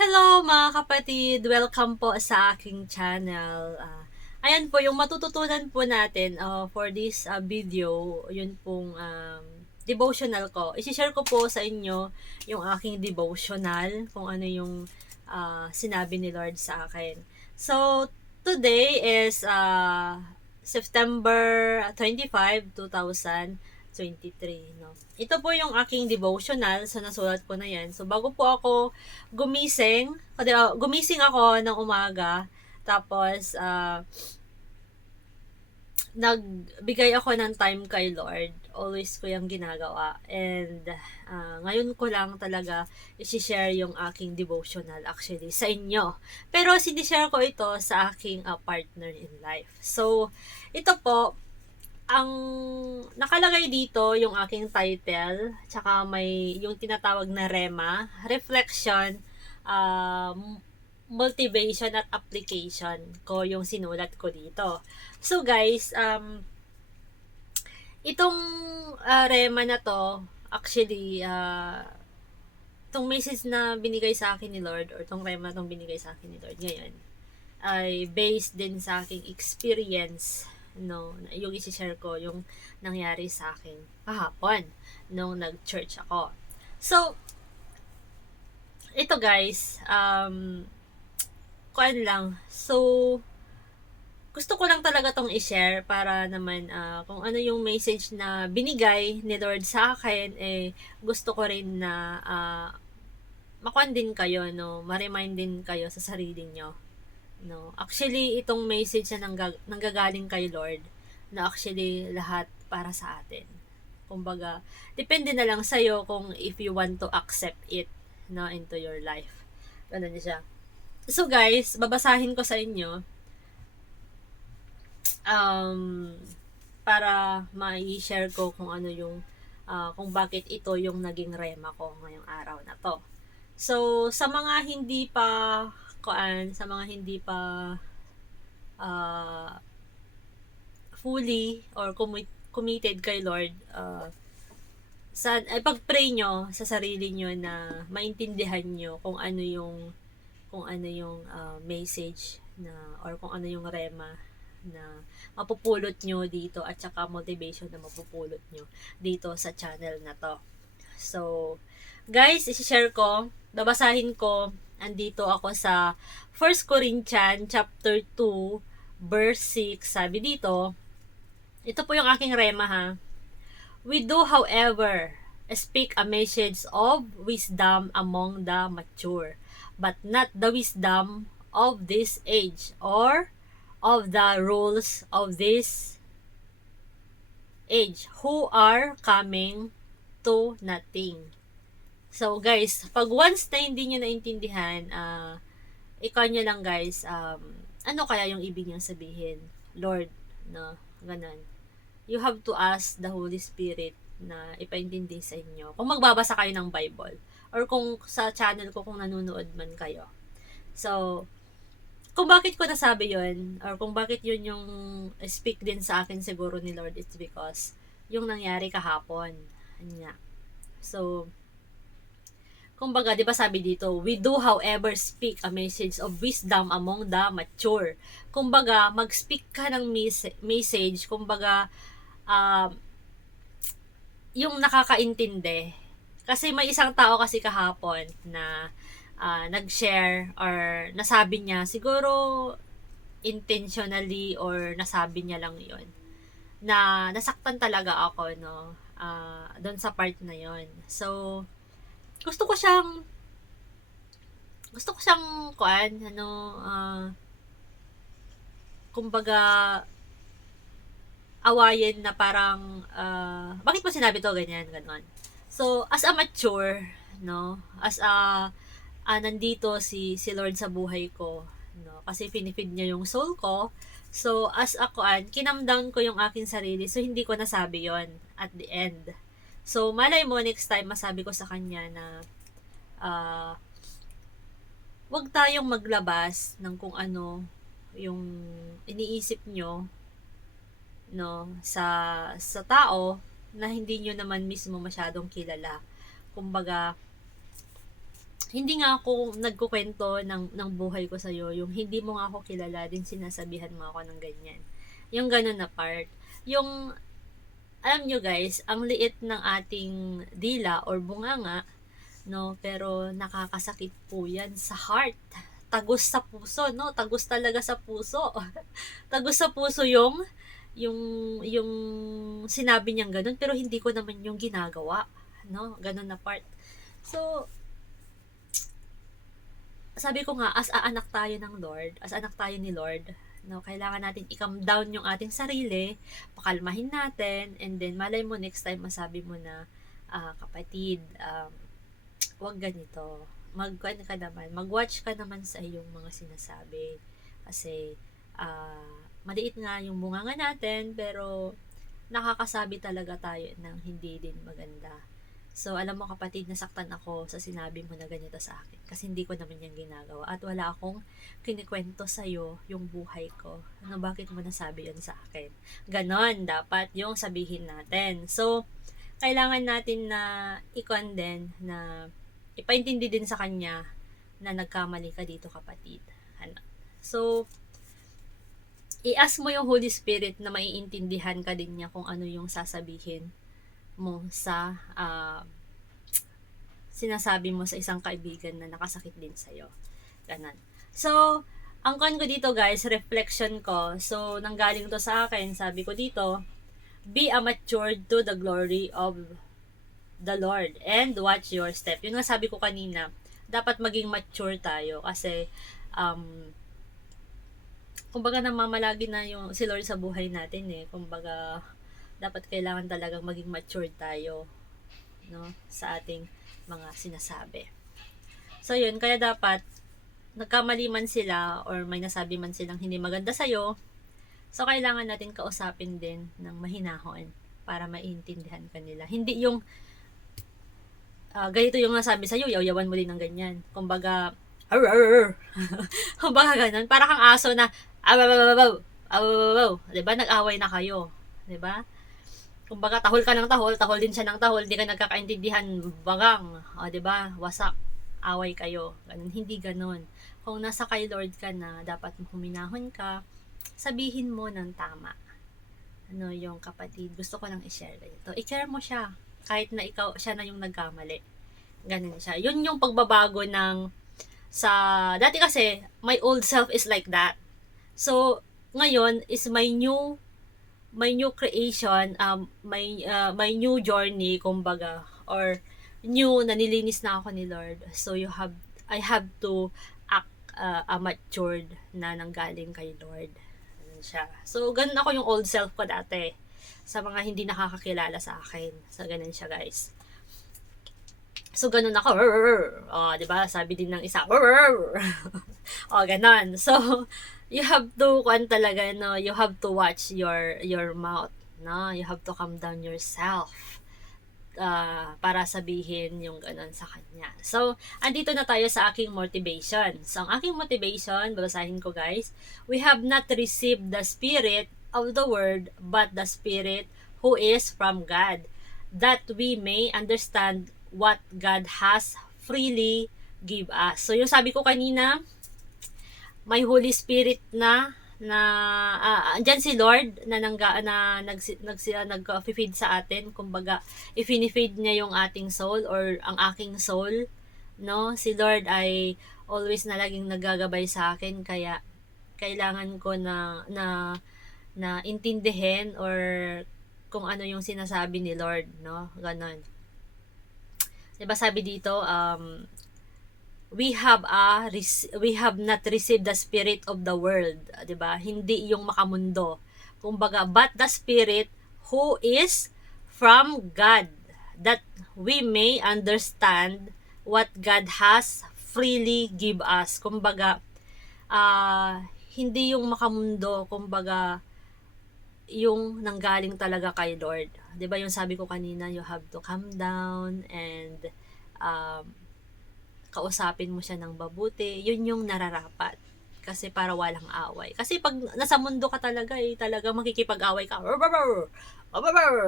Hello mga kapatid! Welcome po sa aking channel. Ah, ayan po, yung matututunan po natin uh, for this uh, video, yun pong um, devotional ko. Isishare ko po sa inyo yung aking devotional, kung ano yung uh, sinabi ni Lord sa akin. So, today is uh, September 25, 2023, no. Ito po yung aking devotional, so nasulat ko na yan. So bago po ako gumising, uh, gumising ako ng umaga, tapos uh, nagbigay ako ng time kay Lord. Always ko yung ginagawa. And uh, ngayon ko lang talaga isi-share yung aking devotional actually sa inyo. Pero sinishare ko ito sa aking uh, partner in life. So, ito po, ang nakalagay dito yung aking title, tsaka may yung tinatawag na REMA, reflection, uh, motivation at application ko yung sinulat ko dito. So guys, um, itong uh, REMA na to, actually, uh, itong message na binigay sa akin ni Lord, or itong REMA itong binigay sa akin ni Lord ngayon, ay based din sa aking experience no, yung isi-share ko yung nangyari sa akin kahapon nung nag-church ako. So, ito guys, um, kuan lang. So, gusto ko lang talaga tong i-share para naman uh, kung ano yung message na binigay ni Lord sa akin, eh, gusto ko rin na uh, makuan din kayo, no, ma-remind din kayo sa sarili nyo No? Actually, itong message na nanggag- nanggagaling kay Lord na actually lahat para sa atin. Kumbaga, depende na lang sa'yo kung if you want to accept it no, into your life. Ganun siya. So guys, babasahin ko sa inyo um, para ma-share ko kung ano yung uh, kung bakit ito yung naging rema ko ngayong araw na to. So, sa mga hindi pa kuan sa mga hindi pa uh, fully or committed kay Lord uh, sa ay pag-pray nyo sa sarili nyo na maintindihan nyo kung ano yung kung ano yung uh, message na or kung ano yung rema na mapupulot nyo dito at saka motivation na mapupulot nyo dito sa channel na to. So, guys, isi-share ko, babasahin ko andito ako sa 1 Corinthians chapter 2 verse 6. Sabi dito, ito po yung aking rema ha. We do however speak a message of wisdom among the mature, but not the wisdom of this age or of the rules of this age who are coming to nothing. So, guys, pag once na hindi nyo naintindihan, uh, ikaw nyo lang, guys, um, ano kaya yung ibig niyang sabihin? Lord, no? Ganon. You have to ask the Holy Spirit na ipaintindi sa inyo. Kung magbabasa kayo ng Bible, or kung sa channel ko, kung nanonood man kayo. So, kung bakit ko nasabi yon or kung bakit yun yung speak din sa akin siguro ni Lord, it's because yung nangyari kahapon. Anya. So, Kumbaga, di ba sabi dito, we do however speak a message of wisdom among the mature. Kumbaga, mag-speak ka ng mes- message, kumbaga, uh, yung nakakaintindi. Kasi may isang tao kasi kahapon na uh, nag-share or nasabi niya, siguro intentionally or nasabi niya lang yon na nasaktan talaga ako no uh, doon sa part na yon so gusto ko siyang gusto ko siyang kuan ano uh, kumbaga awayin na parang uh, bakit mo sinabi to ganyan ganon. So as a mature no as a uh, nandito si si Lord sa buhay ko no kasi pinifeed niya yung soul ko so as a kuan kinamdown ko yung aking sarili so hindi ko nasabi yon at the end So, malay mo, next time, masabi ko sa kanya na uh, wag tayong maglabas ng kung ano yung iniisip nyo no sa sa tao na hindi nyo naman mismo masyadong kilala. Kumbaga hindi nga ako nagkukwento ng, ng buhay ko sa'yo, yung hindi mo nga ako kilala din sinasabihan mo ako ng ganyan. Yung ganun na part. Yung, alam nyo guys, ang liit ng ating dila or bunganga, no? Pero nakakasakit po yan sa heart. Tagos sa puso, no? Tagos talaga sa puso. Tagos sa puso yung yung yung sinabi niyang ganun pero hindi ko naman yung ginagawa, no? Ganun na part. So sabi ko nga as anak tayo ng Lord, as anak tayo ni Lord, no, kailangan natin i-calm down yung ating sarili, pakalmahin natin, and then malay mo next time masabi mo na ah, kapatid, um, wag ganito. Mag ano ka naman, mag-watch ka naman sa iyong mga sinasabi. Kasi ah, maliit nga yung bunganga natin, pero nakakasabi talaga tayo ng hindi din maganda. So, alam mo kapatid, nasaktan ako sa sinabi mo na ganito sa akin. Kasi hindi ko naman yung ginagawa. At wala akong kinikwento sa'yo yung buhay ko. Ano, bakit mo nasabi yun sa akin? Ganon, dapat yung sabihin natin. So, kailangan natin na i-condemn, na ipaintindi din sa kanya na nagkamali ka dito kapatid. Ano? So, i-ask mo yung Holy Spirit na maiintindihan ka din niya kung ano yung sasabihin mo sa ah, sinasabi mo sa isang kaibigan na nakasakit din sa'yo. Ganon. So, ang kan ko dito guys, reflection ko. So, nanggaling to sa akin, sabi ko dito, be a matured to the glory of the Lord and watch your step. Yun nga sabi ko kanina, dapat maging mature tayo kasi um, kumbaga namamalagi na yung si Lord sa buhay natin eh. Kumbaga, dapat kailangan talagang maging matured tayo no sa ating mga sinasabi. So yun, kaya dapat nagkamali man sila or may nasabi man silang hindi maganda sa'yo, so kailangan natin kausapin din ng mahinahon para maintindihan ka nila. Hindi yung ah, ganito yung nasabi sa'yo, yaw-yawan mo din ng ganyan. Kumbaga, arr, arr. Kumbaga ganun. Para kang aso na, ababababaw, abababaw. Diba? Nag-away na kayo. Diba? Kumbaga, tahol ka ng tahol, tahol din siya ng tahol, di ka nagkakaintindihan, bagang, o, di ba? Wasak, away kayo. Ganun, hindi ganun. Kung nasa kay Lord ka na, dapat huminahon ka, sabihin mo ng tama. Ano yung kapatid, gusto ko lang i-share ito. I-care mo siya, kahit na ikaw, siya na yung nagkamali. Ganun siya. Yun yung pagbabago ng, sa, dati kasi, my old self is like that. So, ngayon is my new my new creation, um, my, uh, my new journey, kumbaga, or new, nanilinis na ako ni Lord. So, you have, I have to act uh, a matured na nanggaling kay Lord. Ganun siya. So, ganun ako yung old self ko dati. Sa mga hindi nakakakilala sa akin. So, ganun siya, guys. So, ganun ako. Oh, di ba? Sabi din ng isa. oh, ganun. So, you have to kwan talaga no you have to watch your your mouth no you have to calm down yourself uh, para sabihin yung ganun sa kanya so andito na tayo sa aking motivation so ang aking motivation babasahin ko guys we have not received the spirit of the word but the spirit who is from God that we may understand what God has freely give us. So yung sabi ko kanina may Holy Spirit na na uh, andyan si Lord na nangga na nag nag nag feed sa atin. Kumbaga ifini-feed niya yung ating soul or ang aking soul no? Si Lord ay always na laging naggagabay sa akin. Kaya kailangan ko na na na intindihin or kung ano yung sinasabi ni Lord no? Ganon 'di ba sabi dito um we have a we have not received the spirit of the world, 'di ba? Hindi yung makamundo. Kumbaga, but the spirit who is from God that we may understand what God has freely give us. Kumbaga, uh, hindi yung makamundo, kumbaga, yung nanggaling talaga kay Lord. 'Di ba yung sabi ko kanina, you have to calm down and um, kausapin mo siya ng babuti, yun yung nararapat. Kasi para walang away. Kasi pag nasa mundo ka talaga eh, talaga makikipag-away ka.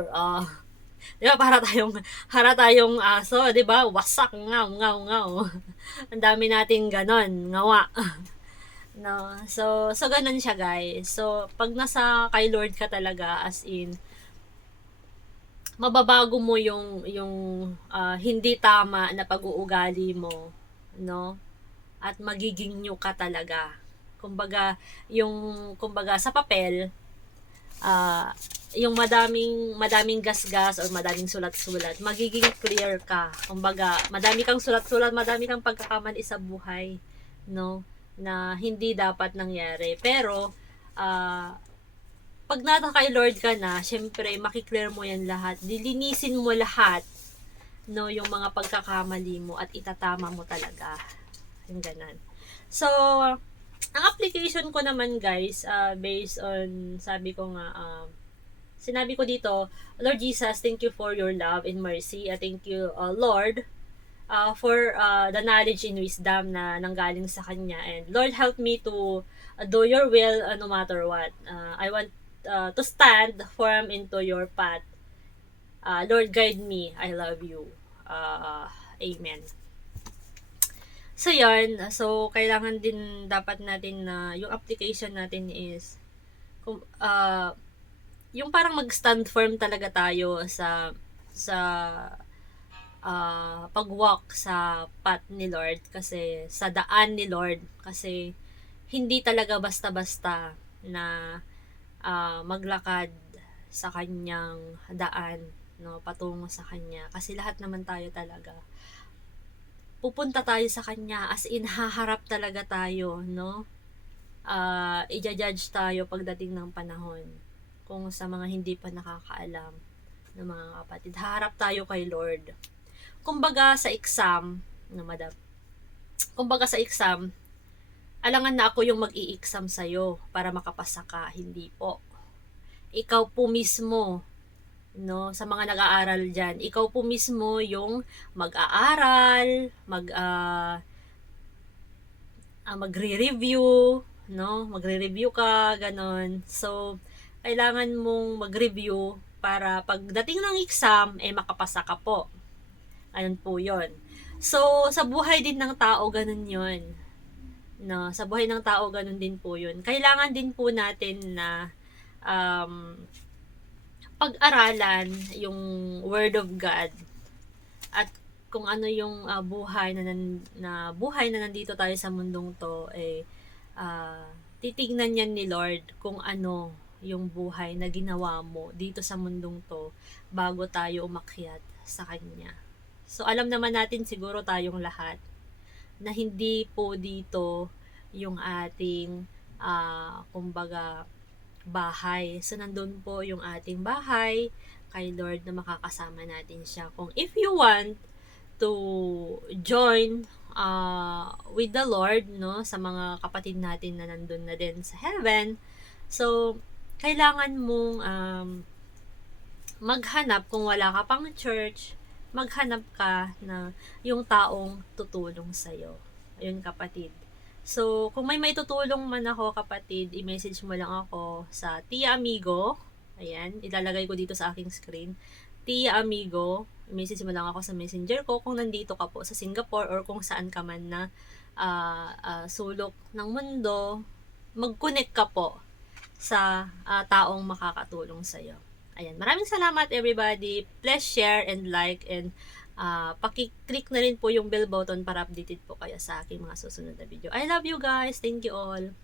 Uh, Di ba? Para tayong, para tayong aso, di ba? Wasak, ngaw, ngaw, ngaw. Ang dami nating ganon, ngawa. No, so, so ganun siya guys. So, pag nasa kay Lord ka talaga, as in, mababago mo yung, yung ah, hindi tama na pag-uugali mo, no? At magiging new ka talaga. Kumbaga, yung, kumbaga, sa papel, ah, yung madaming madaming gasgas or madaming sulat-sulat, magiging clear ka. Kumbaga, madami kang sulat-sulat, madami kang pagkakamali sa buhay, no? Na hindi dapat nangyari. Pero, ah, pag nata kay Lord ka na, syempre, makiklear mo yan lahat. Dilinisin mo lahat, no? Yung mga pagkakamali mo at itatama mo talaga. Yung ganan. So, ang application ko naman guys, uh, based on, sabi ko nga, um, sinabi ko dito, Lord Jesus, thank you for your love and mercy. I thank you, uh, Lord, uh, for uh, the knowledge and wisdom na nanggaling sa Kanya. And Lord, help me to uh, do your will uh, no matter what. Uh, I want uh, to stand firm into your path. Uh, Lord, guide me. I love you. Uh, amen. So, yun. So, kailangan din dapat natin na yung application natin is kung, uh, yung parang mag-stand firm talaga tayo sa sa uh, pag-walk sa path ni Lord kasi sa daan ni Lord kasi hindi talaga basta-basta na uh, maglakad sa kanyang daan no patungo sa kanya. Kasi lahat naman tayo talaga pupunta tayo sa kanya as in haharap talaga tayo no? Uh, i-judge tayo pagdating ng panahon kung sa mga hindi pa nakakaalam ng mga kapatid. Haharap tayo kay Lord kumbaga sa exam no madam kumbaga sa exam alangan na ako yung mag-i-exam sa'yo para makapasa ka. Hindi po. Ikaw po mismo, no, sa mga nag-aaral dyan, ikaw po mismo yung mag-aaral, mag, uh, uh, magre-review, no, magre-review ka, ganon. So, kailangan mong mag-review para pagdating ng exam, eh makapasa ka po. Ayun po yon So, sa buhay din ng tao, ganun yon no sa buhay ng tao ganun din po yun. Kailangan din po natin na um, pag-aralan yung word of God at kung ano yung uh, buhay na, na buhay na nandito tayo sa mundong to eh uh, titignan yan ni Lord kung ano yung buhay na ginawa mo dito sa mundong to bago tayo umakyat sa kanya. So alam naman natin siguro tayong lahat na hindi po dito yung ating uh, kumbaga bahay. So nandun po yung ating bahay kay Lord na makakasama natin siya. Kung if you want to join uh, with the Lord no sa mga kapatid natin na nandun na din sa heaven. So kailangan mong um, maghanap kung wala ka pang church, maghanap ka na yung taong tutulong sa iyo. Ayun kapatid. So, kung may may tutulong man ako kapatid, i-message mo lang ako sa Tia Amigo. Ayan, ilalagay ko dito sa aking screen. Tia Amigo, i-message mo lang ako sa messenger ko kung nandito ka po sa Singapore or kung saan ka man na uh, uh, sulok ng mundo, mag-connect ka po sa uh, taong makakatulong sa iyo. Ayan, maraming salamat everybody. Please share and like and uh, paki-click na rin po yung bell button para updated po kayo sa aking mga susunod na video. I love you guys. Thank you all.